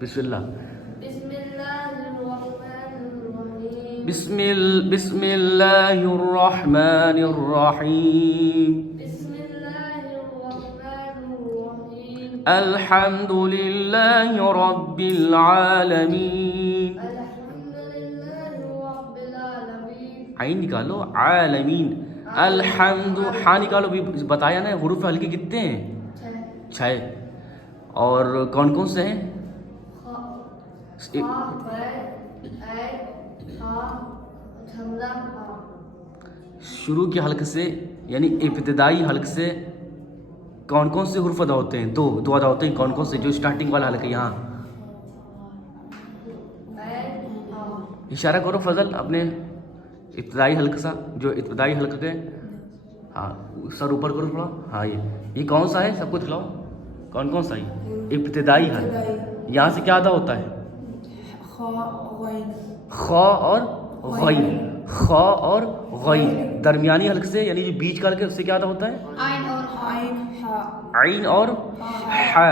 بسم اللہ. بسم اللہ الرحمن الرحیم. بسم اللہ الرحمن الرحیم. بسم اللہ الرحمن الرحیم. الحمد للہ رب العالمین. الحمد للہ رب العالمین. عین نکالو عالمین. الحمد ہاں نکالو. بھی بتایا نا حروف ہلکے کتنے ہیں؟ 6. اور کون کون سے ہیں؟ شروع کے حلق سے یعنی ابتدائی حلق سے کون کون سے حروف ادا ہوتے ہیں؟ دو ادا ہوتے ہیں. کون کون سے؟ جو اسٹارٹنگ والا حلق ہے یہاں اشارہ کرو فضل اپنے ابتدائی حلق سا. جو ابتدائی حلق ہے ہاں سر اوپر کرو تھوڑا. ہاں یہ کون سا ہے؟ سب کو دکھلاؤ کون کون سا ہے ابتدائی حلق. یہاں سے کیا ادا ہوتا ہے؟ خا اور غین. خا اور غین. درمیانی حلق سے یعنی جو بیچ کا حلق ہے اس سے کیا ادا ہوتا ہے؟ عین اور ہا.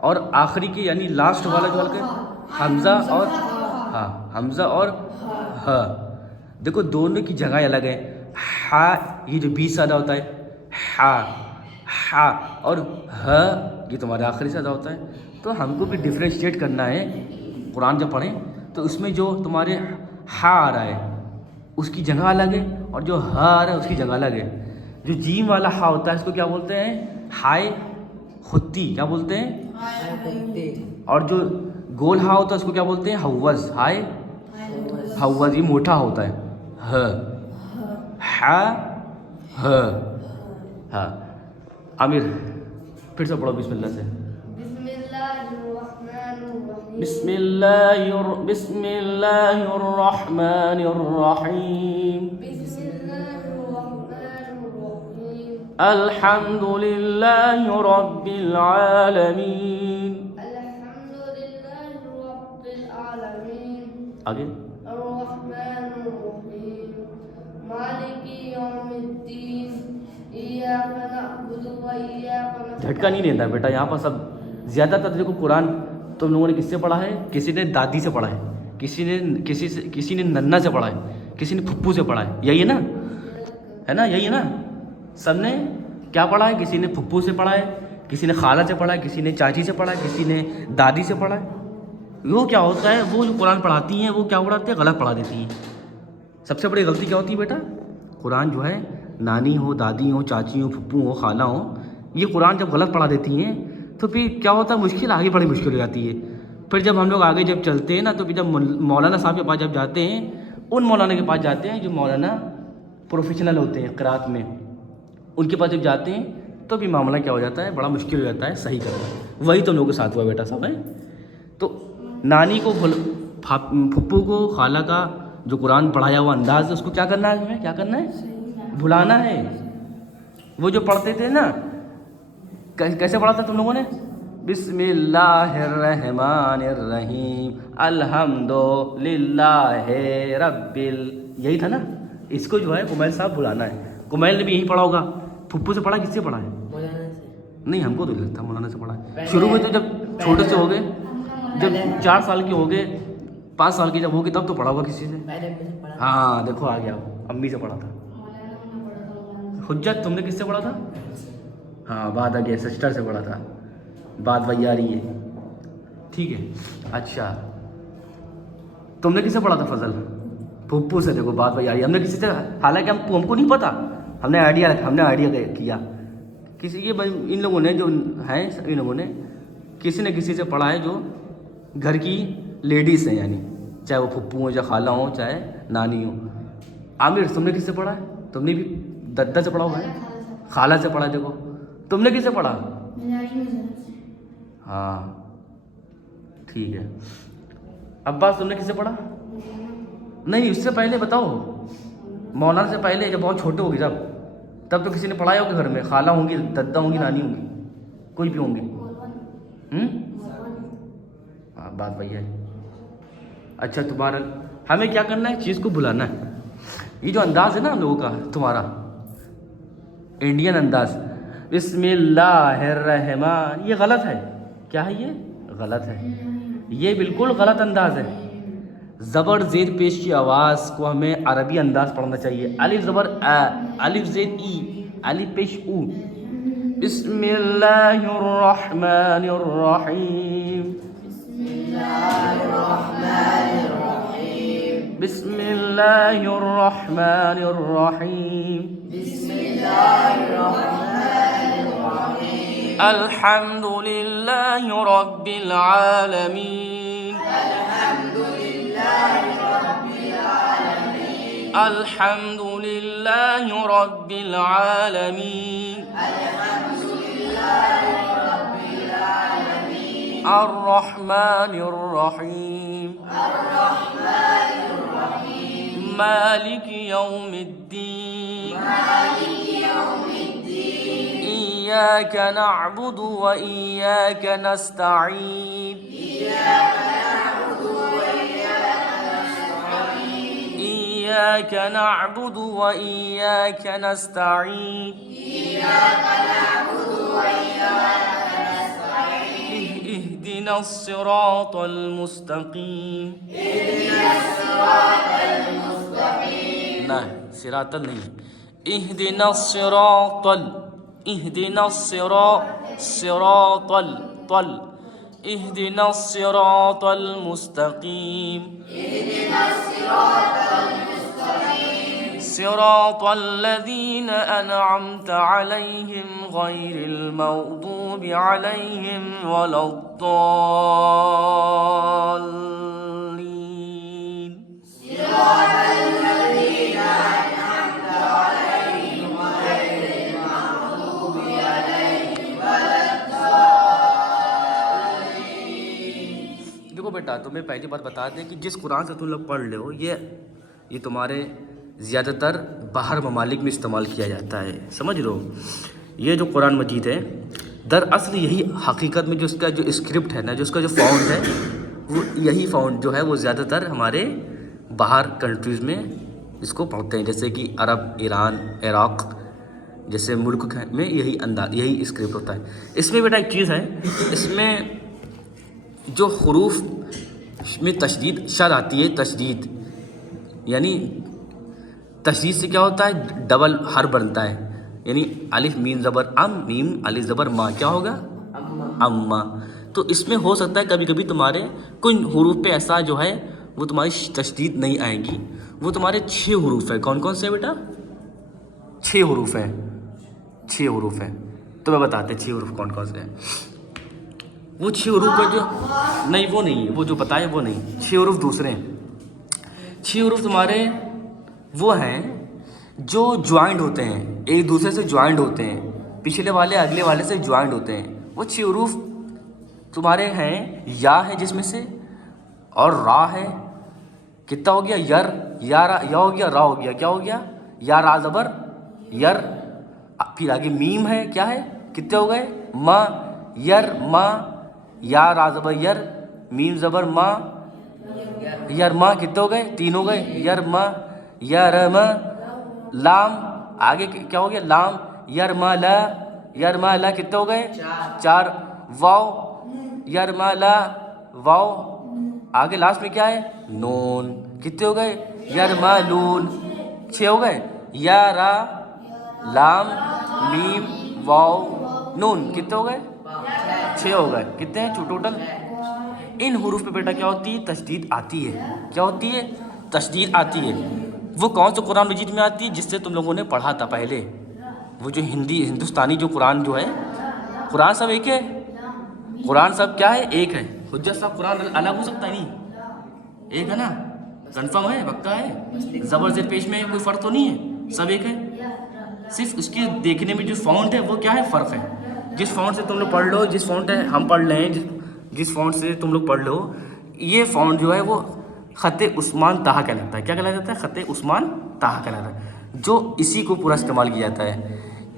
اور آخری کے یعنی لاسٹ والا جو حلق ہے حمزہ اور ہا. حمزہ اور ہا. دیکھو دونوں کی جگہ الگ ہے. ہا یہ جو بیچ سے ادا ہوتا ہے ہا ہا. اور ہا یہ تمہارے آخری سے ادا ہوتا ہے. تو ہم کو بھی ڈفرینشیٹ کرنا ہے. قرآن جب پڑھیں تو اس میں جو تمہارے ہا آ رہا ہے اس کی جگہ الگ ہے اور جو ہا آ رہا ہے اس کی جگہ الگ ہے. جو جیم والا ہا ہوتا ہے اس کو کیا بولتے ہیں؟ ہائے خطی. کیا بولتے ہیں؟ اور جو گول ہا ہوتا ہے اس کو کیا بولتے ہیں؟ حوض. ہائے حوض. یہ موٹا ہوتا ہے. ہ ہا ہ. ہاں عامر پھر سے پڑھو بسم اللہ سے. بسم اللہ الرحمن الرحیم. بسم اللہ الرحمن الرحیم. بسم اللہ الرحمن الرحیم. الحمد للہ رب العالمین. الحمد للہ رب العالمین. آگے الرحمن الرحیم. مالک یوم الدین. ایاک نعبد و ایاک نستعین. جھٹکا نہیں دیتا بیٹا. یہاں پر سب زیادہ تر دیکھو قرآن تم لوگوں نے کس سے پڑھا ہے؟ کسی نے دادی سے پڑھا ہے, کسی نے ننا سے پڑھا ہے, کسی نے پھپھو سے پڑھا ہے. یہی ہے نا, ہے نا, یہی ہے نا. سب نے کیا پڑھا ہے؟ کسی نے پھپھو سے پڑھا ہے, کسی نے خالہ سے پڑھا ہے, کسی نے چاچی سے پڑھا ہے, کسی نے دادی سے پڑھا ہے. وہ کیا ہوتا ہے, وہ جو قرآن پڑھاتی ہیں وہ کیا پڑھاتے ہیں؟ غلط پڑھا دیتی ہیں. سب سے بڑی غلطی کیا ہوتی ہے بیٹا؟ قرآن جو ہے نانی ہو, دادی ہو, چاچی ہو, پھپھو ہو, خالہ ہو, یہ قرآن جب غلط پڑھا دیتی ہیں تو پھر کیا ہوتا ہے؟ مشکل آگے بڑی مشکل ہو جاتی ہے. پھر جب ہم لوگ آگے جب چلتے ہیں نا تو پھر جب مولانا صاحب کے پاس جب جاتے ہیں, ان مولانا کے پاس جاتے ہیں جو مولانا پروفیشنل ہوتے ہیں قرات میں, ان کے پاس جب جاتے ہیں تو بھی معاملہ کیا ہو جاتا ہے؟ بڑا مشکل ہو جاتا ہے صحیح کرنا. وہی تم لوگوں کے ساتھ ہوا بیٹا صاحب ہے. تو نانی کو, پھپھو کو, خالہ کا جو قرآن پڑھایا ہوا انداز ہے اس کو کیا کرنا ہے؟ ہمیں کیا کرنا ہے؟ بھلانا ہے. وہ جو پڑھتے تھے نا, کیسے پڑھا تھا تم لوگوں نے؟ بسم اللہ الرحمن الرحیم الحمد للہ رب یہی تھا نا. اس کو جو ہے کمیل صاحب بھلانا ہے. کمیل نے بھی یہی پڑھا ہوگا. پھپھو سے پڑھا, کس سے پڑھا ہے؟ نہیں, ہم کو تو لگتا مولانا سے پڑھا ہے. شروع میں تو جب چھوٹے سے ہو گئے, جب 4 سال کے ہو گئے, 5 سال کے جب ہو گئے تب تو پڑھا ہوگا کسی سے. ہاں دیکھو آ گیا, امی سے پڑھا تھا. حجت تم نے کس سے پڑھا تھا؟ ہاں بات آ گیا, سسٹر سے پڑھا تھا. بات وہی آ رہی ہے. ٹھیک ہے. اچھا تم نے کس سے پڑھا تھا فضل؟ پھپھو سے. دیکھو بات وہی آ رہی ہے. ہم نے کسی سے, حالانکہ ہم کو نہیں پتا, ہم نے آئیڈیا کیا کسی یہ ان لوگوں نے جو ہیں, ان لوگوں نے کسی نہ کسی سے پڑھا ہے جو گھر کی لیڈیز ہیں, یعنی چاہے وہ پھپھو ہوں, چاہے خالہ ہوں, چاہے نانی ہوں. عامر تم نے کس سے پڑھا ہے؟ تم نے بھی دادا سے پڑھا ہوا ہے, خالہ سے پڑھا ہے. دیکھو تم نے کس سے پڑھا؟ ہاں ٹھیک ہے. عباس تم نے کس سے پڑھا؟ نہیں, اس سے پہلے بتاؤ, مولانا سے پہلے جب بہت چھوٹے ہو گئے تب تو کسی نے پڑھایا ہوگا گھر میں. خالہ ہوں گی, دادا ہوں گی, نانی ہوں گی, کوئی بھی ہوں گی. ہاں بات وہی ہے. اچھا تمہارا ہمیں کیا کرنا ہے؟ چیز کو بلانا ہے. یہ جو انداز ہے نا ہم لوگوں کا, تمہارا انڈین انداز, بسم اللہ الرحمن, یہ غلط ہے. کیا ہے یہ؟ غلط ہے. یہ بالکل غلط انداز ہے. زبر زیر پیش کی آواز کو ہمیں عربی انداز پڑھنا چاہیے. الف زبر ا، الف زیر ای، الف پیش او. بسم اللہ الرحمن الرحیم. بسم اللہ الرحمن الرحیم. الحمد للہ رب العالمین. الحمد للہ رب العالمین. الرحمن الرحیم. مالک یوم الدین. إياك نعبد وإياك نستعين. إياك نعبد وإياك نستعين. اهدنا الصراط المستقيم. نہ صراط نہیں، اهدنا الصراط اهدنا الصراط اهدنا الصراط المستقيم. صراط الذين أنعمت عليهم غير المغضوب عليهم ولا الضالين. دیکھو بیٹا، تمہیں پہلی بات بتا دیں کہ جس قرآن سے تم لوگ پڑھ رہے ہو یہ تمہارے زیادہ تر باہر ممالک میں استعمال کیا جاتا ہے. سمجھ لو، یہ جو قرآن مجید ہے دراصل یہی حقیقت میں جو اس کا جو اسکرپٹ ہے نا، جو اس کا جو فاؤنڈ ہے، وہ یہی فاؤنڈ جو ہے وہ زیادہ تر ہمارے باہر کنٹریز میں اس کو پڑھتے ہیں، جیسے کہ عرب، ایران، عراق جیسے ملک میں یہی اسکرپٹ ہوتا ہے. اس میں بیٹا ایک چیز ہے، اس میں جو حروف میں تشدید شد آتی ہے، تشدید یعنی تشدید سے کیا ہوتا ہے، ڈبل حرف بنتا ہے. یعنی الف میم زبر ام، میم الف زبر ما، کیا ہوگا، اما. تو اس میں ہو سکتا ہے کبھی کبھی تمہارے کچھ حروف پہ ایسا جو ہے وہ تمہاری تشدید نہیں آئے گی. وہ تمہارے 6 حروف ہیں. کون کون سے بیٹا؟ 6 حروف ہیں. 6 حروف ہیں. تو میں بتاتے 6 حروف کون کون سے ہیں. وہ 6 حروف پہ جو نہیں، وہ نہیں ہے، وہ جو بتائے وہ نہیں. 6 حروف دوسرے ہیں. 6 حروف تمہارے وہ ہیں جو جوائنٹ ہوتے ہیں، ایک دوسرے سے جوائنٹ ہوتے ہیں، پچھلے والے اگلے والے سے جوائنٹ ہوتے ہیں. وہ 6 حروف تمہارے ہیں، یا ہے جس میں سے، اور را ہے. کتنا ہو گیا، یر، یا ہو گیا، را ہو گیا، کیا ہو گیا، یا را زبر یر. پھر آگے میم ہے، کیا ہے، کتنے ہو گئے، ما، یر ما، یا را زبر یر، میم زبر ما، یر ما. کتنے ہو گئے، 3 ہو گئے، یر ما، یر ما. لام آگے کیا ہو گیا، لام، یر ما لا، یر ما لا. کتنے ہو گئے، 4. واو، یر ما لا واو. آگے لاسٹ میں کیا ہے، نون. کتنے ہو گئے، یر ما لون. 6 ہو گئے، یا را لام میم واو نون. کتنے ہو گئے، 6 ہو گئے. کتنے ہیں ٹوٹل. ان حروف پہ بیٹا کیا ہوتی ہے، تشدید آتی ہے. کیا ہوتی ہے، تشدید آتی ہے. وہ کون سے قرآن مجید میں آتی ہے، جس سے تم لوگوں نے پڑھا تھا پہلے، وہ جو ہندوستانی جو قرآن جو ہے. قرآن سب ایک ہے، قرآن سب کیا ہے، ایک ہے. حجت صاحب قرآن الگ ہو سکتا ہے نہیں، ایک ہے نا، کنفرم ہے، پکا ہے. زبر زیر پیش میں کوئی فرق تو نہیں ہے، سب ایک ہے. صرف اس کے دیکھنے میں جو فونٹ ہے وہ کیا ہے، فرق ہے. جس فونٹ سے تم لوگ پڑھ لو، جس فونٹ ہے ہم پڑھ رہے ہیں، جس فونٹ سے تم لوگ پڑھ لو، یہ فونٹ جو ہے وہ خط عثمان طہ کہلاتا ہے. کیا کہلاتا ہے، خط عثمان طہ کہلاتا ہے. جو اسی کو پورا استعمال کیا جاتا ہے.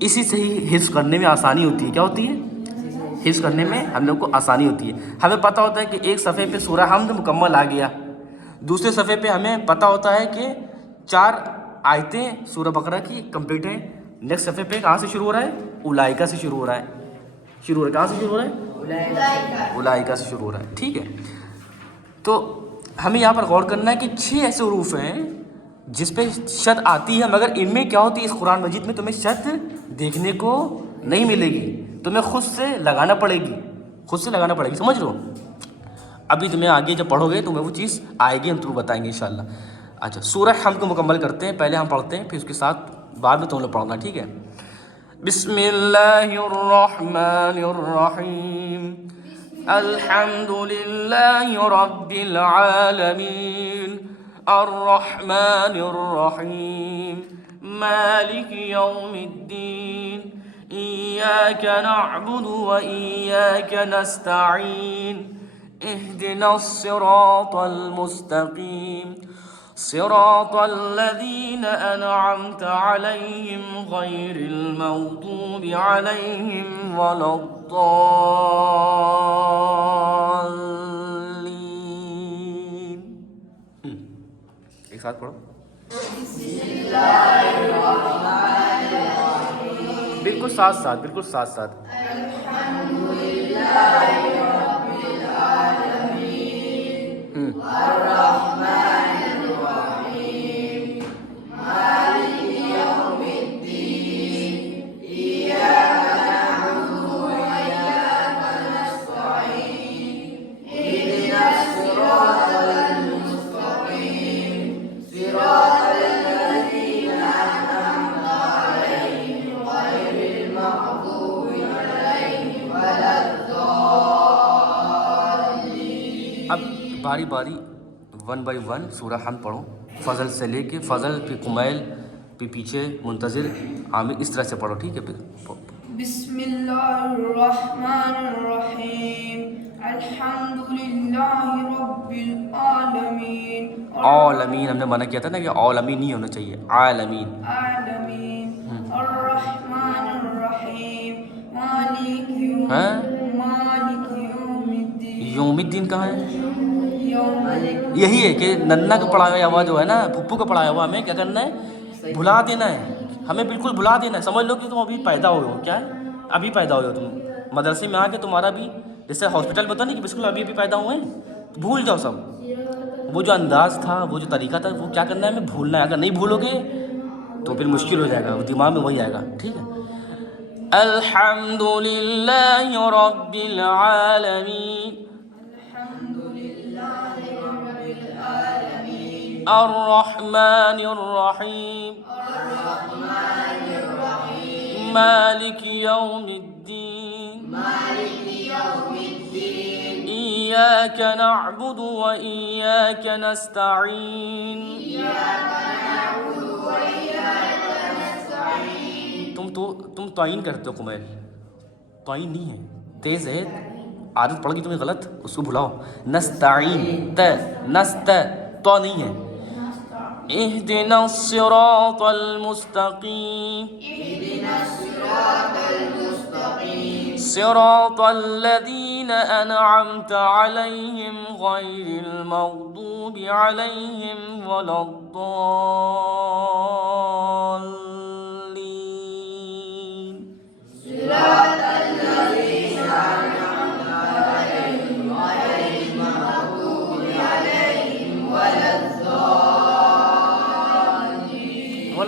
اسی سے ہی حفظ کرنے میں آسانی ہوتی ہے. کیا ہوتی ہے، حفظ کرنے میں ہم لوگ کو آسانی ہوتی ہے. ہمیں پتہ ہوتا ہے کہ ایک صفحے پہ سورہ حمد مکمل آ گیا، دوسرے صفحے پہ ہمیں پتہ ہوتا ہے کہ 4 آیتیں سورہ بقرہ کی کمپلیٹ ہیں. نیکسٹ صفحے پہ کہاں سے شروع ہو رہا ہے، اولائکہ سے شروع ہو رہا ہے. کہاں سے شروع ہو رہا ہے، اولائکہ سے شروع ہو رہا ہے. ٹھیک ہے. تو ہمیں یہاں پر غور کرنا ہے کہ 6 ایسے حروف ہیں جس پہ شد آتی ہے، مگر ان میں کیا ہوتی ہے، اس قرآن مجید میں تمہیں شد دیکھنے کو نہیں ملے گی، تمہیں خود سے لگانا پڑے گی، خود سے لگانا پڑے گی، سمجھ لو. ابھی تمہیں آگے جب پڑھو گے تمہیں وہ چیز آئے گی، ہم تمہیں بتائیں گے انشاءاللہ. اچھا سورہ حمد کو مکمل کرتے ہیں، پہلے ہم پڑھتے ہیں پھر اس کے ساتھ بعد میں تم لوگ پڑھنا، ٹھیک ہے. بسم اللہ الرحمن الرحیم الحمد للہ رب العالمین الرحمن الرحیم مالک یوم الدین ایاک نعبد و ایاک نستعین اهدنا الصراط المستقیم صراط الذين أنعمت عليهم غير المغضوب عليهم ولا الضالين. ایک ساتھ پڑھو. بالکل ساتھ ساتھ، بالکل ساتھ ساتھ. اب باری باری 1 by 1 سورہ حمد پڑھو، فضل سے لے کے فضل پہ قمیل پہ پیچھے منتظر عامر، اس طرح سے پڑھو، ٹھیک ہے. بسم اللہ الرحمن الرحیم الحمد للہ رب العالمین. عالمین ہم نے منع کیا تھا نا کہ عالمین نہیں ہونا چاہیے، عالمین. عالمین. الرحمن الرحیم مالک یوم الدین. یوم الدین کہاں ہے؟ یوم یہی ہے کہ ننا کا پڑھایا ہوا جو ہے نا، پھپھو کا پڑھایا ہوا، ہمیں کیا کرنا ہے، بھلا دینا ہے، ہمیں بالکل بھلا دینا ہے. سمجھ لو کہ تم ابھی پیدا ہوئے ہو، کیا ہے ابھی پیدا ہوئے ہو تم، مدرسے میں آ کے تمہارا بھی جیسے ہاسپٹل میں ہوتا نہیں کہ بالکل ابھی پیدا ہوئے ہیں، بھول جاؤ سب. وہ جو انداز تھا، وہ جو طریقہ تھا، وہ کیا کرنا ہے، ہمیں بھولنا ہے. اگر نہیں بھولو گے تو پھر مشکل ہو جائے گا، دماغ میں وہی آئے گا، ٹھیک ہے. الحمد للہ رب العالمین الرحمن الرحیم مالک یوم الدین ایاک نعبد و ایاک نستعین. تم تعین کرتے ہو قمیل، تعین نہیں ہے، تیز ہے، عادت پڑ گئی تمہیں غلط، اس کو بھلاؤ. نستعین نست تو نہیں ہے. اہدنا الصراط المستقیم صراط الذین انعمت علیہم غیر المغضوب علیہم ولا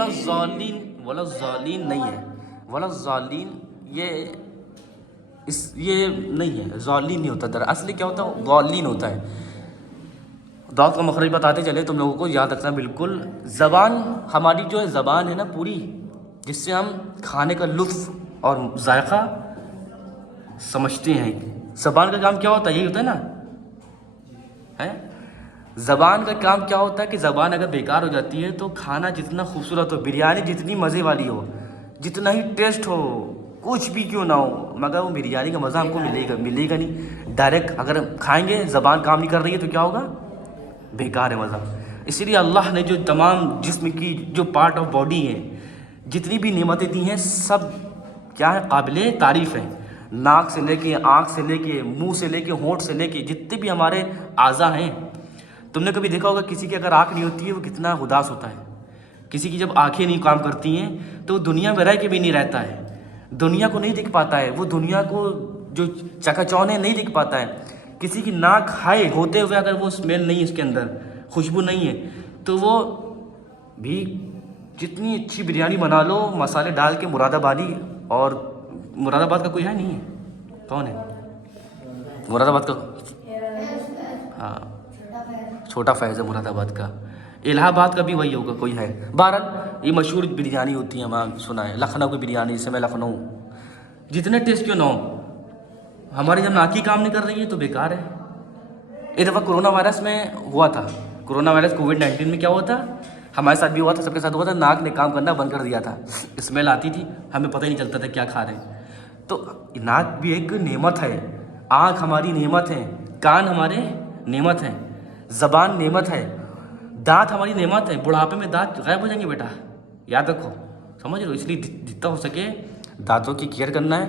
الضالین. ولا الضالین نہیں ہے، ولا الضالین یہ نہیں ہے، ضالین نہیں ہوتا، در اصل کیا ہوتا ہے، ضالین ہوتا ہے. داؤد کا مخرج بتاتے چلے تم لوگوں کو، یاد رکھنا بالکل. زبان ہماری جو ہے، زبان ہے نا پوری، جس سے ہم کھانے کا لطف اور ذائقہ سمجھتے ہیں. زبان کا کام کیا ہوتا ہے، یہی ہوتا ہے نا. زبان کا کام کیا ہوتا ہے کہ زبان اگر بیکار ہو جاتی ہے تو کھانا جتنا خوبصورت ہو، بریانی جتنی مزے والی ہو، جتنا ہی ٹیسٹ ہو، کچھ بھی کیوں نہ ہو، مگر وہ بریانی کا مزہ ہم کو ملے گا نہیں. ڈائریکٹ اگر کھائیں گے، زبان کام نہیں کر رہی ہے تو کیا ہوگا، بیکار ہے مزہ. اسی لیے اللہ نے جو تمام جسم کی جو پارٹ آف باڈی ہیں، جتنی بھی نعمتیں دی ہیں، سب کیا ہے، قابل تعریف ہیں. ناک سے لے کے، آنکھ سے لے کے، منہ سے لے کے، ہونٹ سے لے کے، جتنے بھی ہمارے اعضاء ہیں. تم نے کبھی دیکھا ہوگا کسی کی اگر آنکھ نہیں ہوتی ہے وہ کتنا اداس ہوتا ہے. کسی کی جب آنکھیں نہیں کام کرتی ہیں تو وہ دنیا میں رہ کے بھی نہیں رہتا ہے، دنیا کو نہیں دیکھ پاتا ہے، وہ دنیا کو جو چکا چوندھ ہے نہیں دیکھ پاتا ہے. کسی کی ناک ہائے ہوتے ہوئے اگر وہ اسمیل نہیں ہے، اس کے اندر خوشبو نہیں ہے، تو وہ بھی جتنی اچھی بریانی بنا لو مسالے ڈال کے مراد آبادی، اور مراد آباد کا کوئی ہے نہیں ہے، کون ہے مراد آباد کا؟ ہاں چھوٹا فیض ہے مراد آباد کا، الہ آباد کا بھی وہی ہوگا کوئی ہے۔ بہرحال یہ مشہور بریانی ہوتی ہے، ہمیں سنا ہے لکھنؤ کی بریانی، اس سے میں لکھنؤ جتنے ٹیسٹ کیوں نہ ہو، ہماری جب ناک کی کام نہیں کر رہی ہے تو بیکار ہے۔ ایک دفعہ کرونا وائرس میں ہوا تھا، کرونا وائرس کووڈ-19 میں کیا ہوا تھا، ہمارے ساتھ بھی ہوا تھا، سب کے ساتھ ہوا تھا، ناک نے کام کرنا بند کر دیا تھا، اسمیل آتی تھی، ہمیں پتہ ہی نہیں چلتا تھا کیا کھا رہے ہیں۔ تو ناک بھی ایک نعمت ہے، آنکھ ہماری نعمت ہے، کان ہمارے نعمت ہیں، زبان نعمت ہے، دانت ہماری نعمت ہے۔ بڑھاپے میں دانت غائب ہو جائیں گے بیٹا، یاد رکھو، سمجھ لو، اس لیے جتنا ہو سکے دانتوں کی کیئر کرنا ہے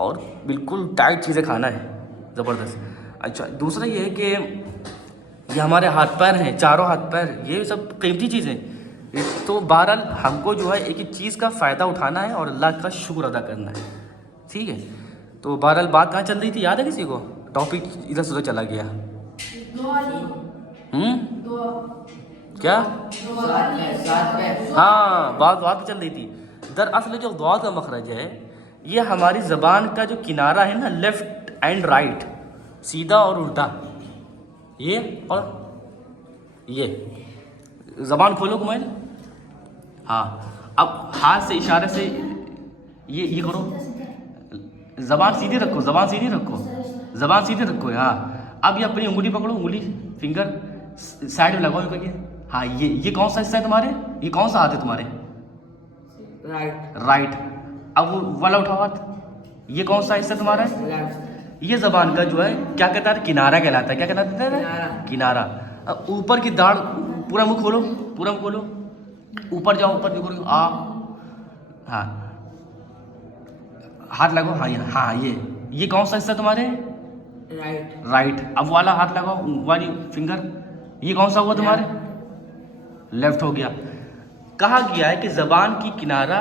اور بالکل ٹائٹ چیزیں کھانا ہے، زبردست۔ اچھا دوسرا یہ ہے کہ یہ ہمارے ہاتھ پیر ہیں، چاروں ہاتھ پیر، یہ سب قیمتی چیزیں، تو بہرحال ہم کو جو ہے ایک ایک چیز کا فائدہ اٹھانا ہے اور اللہ کا شکر ادا کرنا ہے، ٹھیک ہے۔ تو بہرحال بات کہاں چل رہی تھی، یاد ہے کسی کو؟ ٹاپک ادھر سے ادھر چلا گیا۔ کیا؟ ہاں بات چل رہی تھی۔ دراصل جو دعا کا مخرج ہے یہ ہماری زبان کا جو کنارہ ہے نا، لیفٹ اینڈ رائٹ، سیدھا اور الٹا، یہ اور یہ، زبان کھولو کمائل، ہاں اب ہاتھ سے اشارے سے یہ کرو، زبان سیدھی رکھو، زبان سیدھی رکھو، زبان سیدھی رکھو، ہاں اب یہ اپنی انگلی پکڑو، انگلی فنگر سائڈ میں لگاؤ کر کے، ہاں یہ کون سا حصہ ہے تمہارے، یہ کون سا ہاتھ ہے تمہارے؟ رائٹ۔ اب وہ والا اٹھاؤ ہاتھ، یہ کون سا حصہ ہے تمہارا؟ یہ زبان کا جو ہے کیا کہتا ہے، کنارہ کہلاتا ہے، کیا کہلاتا ہے؟ کنارہ۔ اب اوپر کی داڑھ، پورا منہ کھولو، پورا منہ کھولو، اوپر جاؤ، اوپر کرو، ہاں ہاتھ لگاؤ، ہاں یہ کون سا حصہ تمہارے؟ رائٹ۔ اب والا ہاتھ لگاؤ، والی فنگر، یہ کون سا ہوا تمہارے؟ لیفٹ ہو گیا۔ کہا گیا ہے کہ زبان کی کنارہ،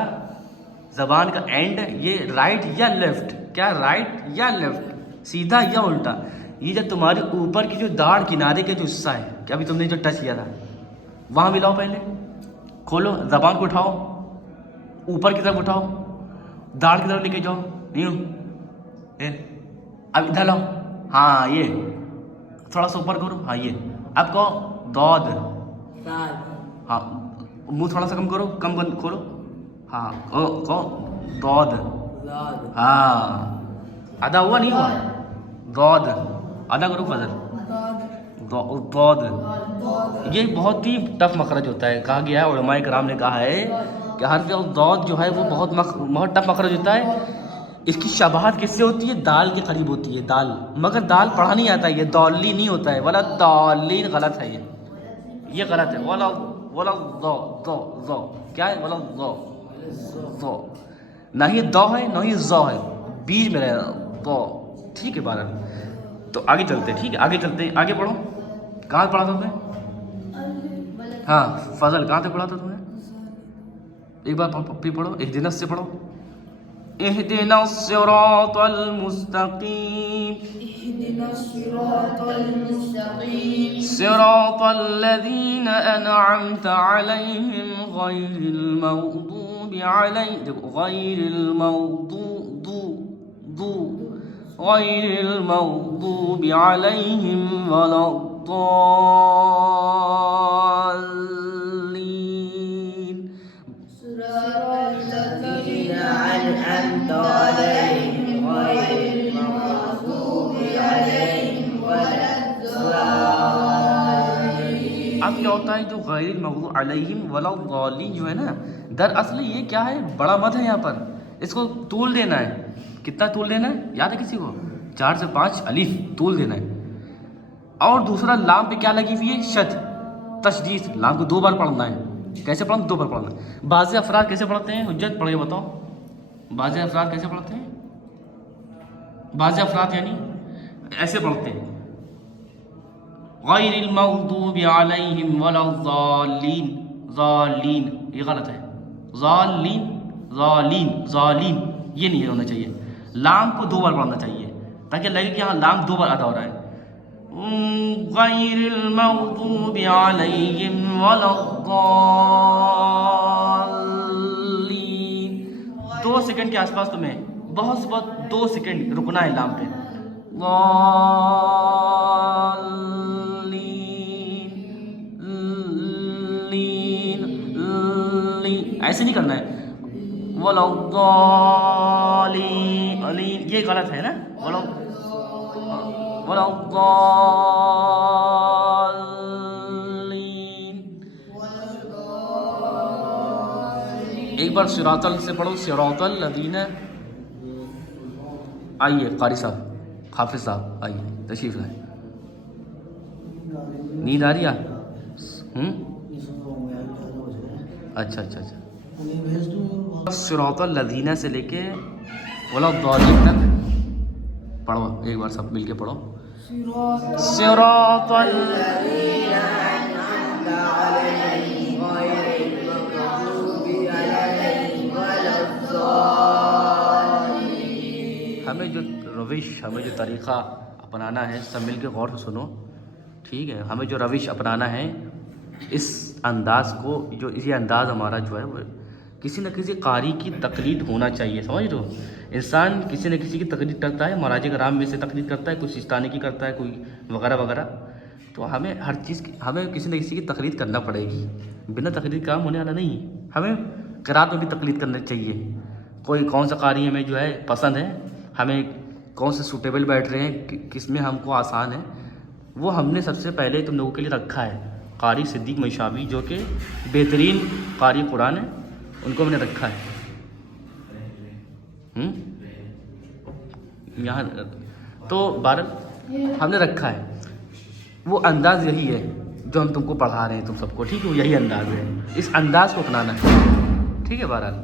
زبان کا اینڈ، یہ رائٹ یا لیفٹ، کیا رائٹ یا لیفٹ، سیدھا یا الٹا، یہ جب تمہارے اوپر کی جو داڑھ کنارے کا جو حصہ ہے، کہ ابھی تم نے جو ٹچ کیا تھا، وہاں ملاؤ، پہلے کھولو، زبان کو اٹھاؤ، اوپر کی طرف اٹھاؤ، داڑھ کی طرف لے کے جاؤ، اب ادھر لاؤ، ہاں یہ تھوڑا سا اوپر کرو، ہاں یہ، اب کہو دود، ہاں منہ تھوڑا سا کم کرو، کم بند کھولو، ہاں کہو دود، ہاں ادا ہوا نہیں ہوا، دود ادا کرو فضل، دود۔ یہ بہت ہی ٹف مخرج ہوتا ہے، کہا گیا ہے، علماء کرام نے کہا ہے کہ حرف دود جو ہے وہ بہت ٹف مخرج ہوتا ہے۔ اس کی شباہت کس سے ہوتی ہے؟ دال کے قریب ہوتی ہے، دال، مگر دال پڑھا نہیں آتا ہے، یہ دالی نہیں ہوتا ہے، ولا دالین، غلط ہے یہ غلط ہے، ولا ذو کیا ہے، ولا ذو، نہ ہی دو ہے نہ ہی ذو ہے، بیچ میں رہے تو، ٹھیک ہے بہرحال۔ تو آگے چلتے ہیں، ٹھیک ہے آگے چلتے ہیں، آگے پڑھو، کہاں پڑھا تھا تم نے؟ ہاں فضل کہاں تک پڑھا تھا تم نے؟ ایک بار پھر پڑھو، اہدنا سے پڑھو، اہدنا الصراط المستقیم، صراط الذین انعمت علیہم غیر المغضوب علیہم، غیر المغضوب علیہم ولا الضالین، اب کیا ہوتا ہے جو غیر المغضوب علیہم ولا الضالین جو ہے نا، دراصل یہ کیا ہے، بڑا مد ہے یہاں پر، اس کو طول دینا ہے، کتنا طول دینا ہے یاد ہے کسی کو؟ 4 سے 5 الف طول دینا ہے، اور دوسرا لام پہ کیا لگی ہوئی ہے؟ شد، تشدید، لام کو 2 بار پڑھنا ہے، کیسے پڑھنا؟ 2 بار پڑھنا ہے۔ بعض افراد کیسے پڑھتے ہیں؟ حجت پڑھ کے بتاؤ، بعض افراد کیسے پڑھتے ہیں؟ بعض افراد یعنی ایسے پڑھتے ہیں، غیر المغضوب علیہم ولا الضالین، ضالین، یہ غلط ہے، ضالین، ضالین، ضالین، یہ نہیں ہونا چاہیے، لام کو 2 بار پڑھنا چاہیے تاکہ لگے کہ ہاں لام 2 بار ادا ہو رہا ہے۔ غیر المغضوب علیہم ولا الضالین. 2 سیکنڈ کے آس پاس تمہیں بہت سے بہت 2 سیکنڈ رکنا ہے لام پہ. ایسے نہیں کرنا ہے. وَلَضَّالِّينَ یہ غلط ہے نا. وَلَضَّالِّينَ. ایک بار صراط سے پڑھو. صراط الذین. آئیے قاری صاحب حافظ صاحب آئیے تشریف لائیں. نیند آ رہی ہے؟ اچھا اچھا اچھا. صراط الذین سے لے کے ولا الضالین تک پڑھو. ایک بار سب مل کے پڑھو. صراط الذین انعمت علیہم غیر المغضوب علیہم ولا الضالین. ہمیں جو روش ہمیں جو طریقہ اپنانا ہے سب مل کے غور سے سنو ٹھیک ہے. ہمیں جو روش اپنانا ہے اس انداز کو جو یہ انداز ہمارا جو ہے وہ کسی نہ کسی قاری کی تقلید ہونا چاہیے. سمجھ رہے ہو؟ انسان کسی نہ کسی کی تقلید کرتا ہے. مراجع کرام میں سے تقلید کرتا ہے, کوئی سیستانی کی کرتا ہے, کوئی وغیرہ وغیرہ. تو ہمیں ہر چیز کی ہمیں کسی نہ کسی کی تقلید کرنا پڑے گی. بنا تقلید کام ہونے والا نہیں. ہمیں قرات میں بھی تقلید کرنا چاہیے. کوئی کون سا قاری ہمیں جو ہے پسند ہے, ہمیں کون سے سوٹیبل بیٹھ رہے ہیں, کس میں ہم کو آسان ہے, وہ ہم نے سب سے پہلے تم لوگوں کے لیے رکھا ہے. قاری صدیق میشابی جو کہ بہترین قاری قرآن ہے, ان کو ہم نے رکھا ہے یہاں. تو بہرحال ہم نے رکھا ہے. وہ انداز یہی ہے جو ہم تم کو پڑھا رہے ہیں تم سب کو. ٹھیک ہے, وہ یہی انداز ہے. اس انداز کو اپنانا ہے. ٹھیک ہے بہرحال.